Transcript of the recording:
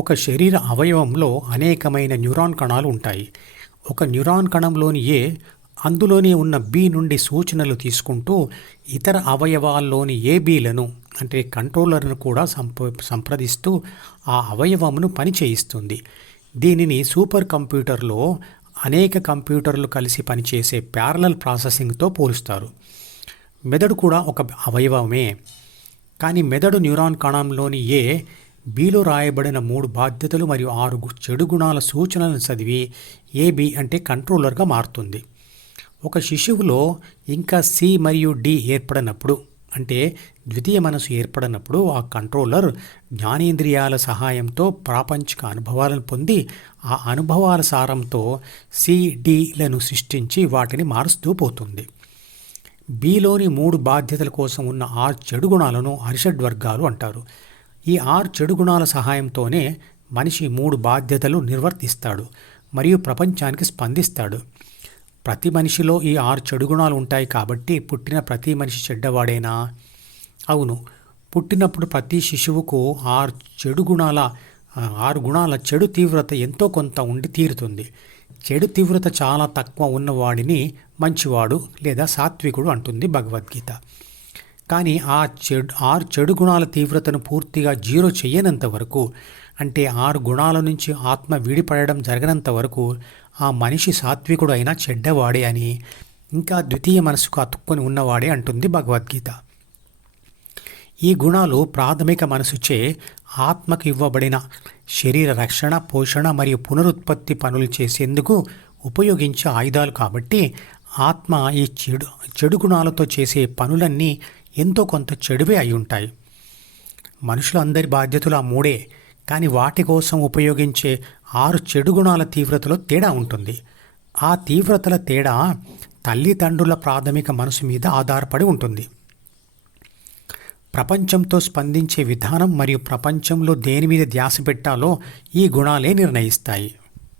ఒక శరీర అవయవంలో అనేకమైన న్యూరాన్ కణాలు ఉంటాయి. ఒక న్యూరాన్ కణంలోని అందులోనే ఉన్న బి నుండి సూచనలు తీసుకుంటూ ఇతర అవయవాల్లోని ఏబీలను అంటే కంట్రోలర్ను కూడా సంప్రదిస్తూ ఆ అవయవమును పని చేయిస్తుంది. దీనిని సూపర్ కంప్యూటర్లో అనేక కంప్యూటర్లు కలిసి పనిచేసే ప్యారలల్ ప్రాసెసింగ్తో పోలుస్తారు. మెదడు కూడా ఒక అవయవమే. కానీ మెదడు న్యూరాన్ కణంలోని బిలో రాయబడిన 3 బాధ్యతలు మరియు 6 చెడు గుణాల సూచనలను చదివి ఏబి అంటే కంట్రోలర్గా మారుతుంది. ఒక శిశువులో ఇంకా సి మరియు డి ఏర్పడినప్పుడు అంటే ద్వితీయ మనసు ఏర్పడినప్పుడు ఆ కంట్రోలర్ జ్ఞానేంద్రియాల సహాయంతో ప్రాపంచిక అనుభవాలను పొంది ఆ అనుభవాల సారంతో సిడిలను సృష్టించి వాటిని మారుస్తూ పోతుంది. బిలోని 3 బాధ్యతల కోసం ఉన్న 6 చెడు గుణాలను అరిషడ్ వర్గాలు అంటారు. ఈ 6 చెడు గుణాల సహాయంతోనే మనిషి 3 బాధ్యతలు నిర్వర్తిస్తాడు మరియు ప్రపంచానికి స్పందిస్తాడు. ప్రతి మనిషిలో ఈ 6 చెడు గుణాలు ఉంటాయి కాబట్టి పుట్టిన ప్రతి మనిషి చెడ్డవాడేనా? అవును, పుట్టినప్పుడు ప్రతి శిశువుకు 6 గుణాల చెడు తీవ్రత ఎంతో కొంత ఉండి తీరుతుంది. చెడు తీవ్రత చాలా తక్కువ ఉన్నవాడిని మంచివాడు లేదా సాత్వికుడు అంటుంది భగవద్గీత. కానీ ఆ 6 చెడు గుణాల తీవ్రతను పూర్తిగా జీరో చేయనంత వరకు, అంటే 6 గుణాల నుంచి ఆత్మ విడిపడడం జరగనంత వరకు ఆ మనిషి సాత్వికుడు అయినా చెడ్డవాడే అని, ఇంకా ద్వితీయ మనసుకు అతుక్కొని ఉన్నవాడే అంటుంది భగవద్గీత. ఈ గుణాలు ప్రాథమిక మనసుచే ఆత్మకు ఇవ్వబడిన శరీర రక్షణ, పోషణ మరియు పునరుత్పత్తి పనులు చేసేందుకు ఉపయోగించే ఆయుధాలు కాబట్టి ఆత్మ ఈ చెడు గుణాలతో చేసే పనులన్నీ ఎంతో కొంత చెడువే అయి ఉంటాయి. మనుషులందరి బాధ్యతలు ఆ 3, కానీ వాటి కోసం ఉపయోగించే 6 చెడు గుణాల తీవ్రతలో తేడా ఉంటుంది. ఆ తీవ్రతల తేడా తల్లిదండ్రుల ప్రాథమిక మనసు మీద ఆధారపడి ఉంటుంది. ప్రపంచంతో స్పందించే విధానం మరియు ప్రపంచంలో దేని మీద ధ్యాస పెట్టాలో ఈ గుణాలే నిర్ణయిస్తాయి.